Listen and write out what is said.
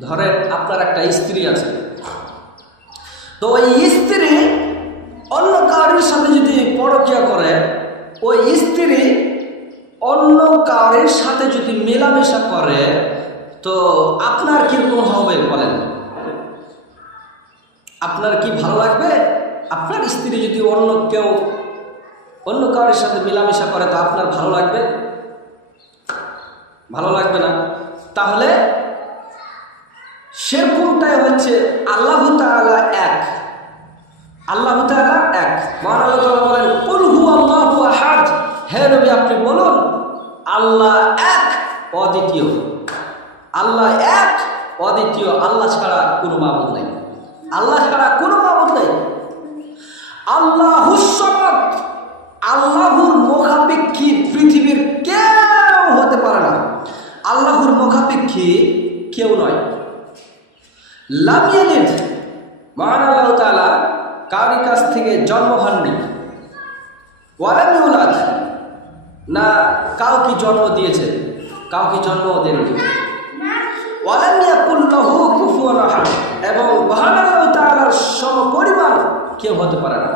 ধরেন আপনার একটা স্ত্রী আছে, তো ওই স্ত্রী অন্য কারোর সাথে যদি পরকীয়া করে, ওই স্ত্রী অন্য কারোর সাথে যদি মেলামেশা করে, তো আপনার কিরকম হবে বলেন? আপনার কি ভালো লাগবে? আপনার স্ত্রী যদি অন্য কারোর সাথে মেলামেশা করে, তো আপনার ভালো লাগবে? ভালো লাগবে না। তাহলে সেরকমটাই হচ্ছে আল্লাহ তাআলা এক। আল্লাহ তাআলা এক। মহান আল্লাহ তাআলা বলেন, কুল হুয়াল্লাহু আহাদ। হে নবী, আপনি বলুন আল্লাহ এক, অদ্বিতীয়। আল্লাহ এক, অদ্বিতীয়। আল্লাহ ছাড়া কোনো মাবুদ নাই। আল্লাহ ছাড়া কোনো মাবুদ নাই। আল্লাহুস সামাদ। আল্লাহর মুখাপেক্ষী পৃথিবীর কেউ হতে পারে না। আল্লাহর মুখাপেক্ষী কেউ নয়। লাম ইয়ালিদ। মহান আল্লাহ তাআলা কারোর কাছ থেকে জন্ম হননি। ওয়ালাম ইউলাদ। না কাউকে জন্ম দিয়েছেন, কাউকে জন্ম দেননি। ওয়ালাম ইয়াকুল লাহু কুফুয়ান আহাদ। এবং মহান আল্লাহ তাআলার সমপরিমাণ কেউ হতে পারে না।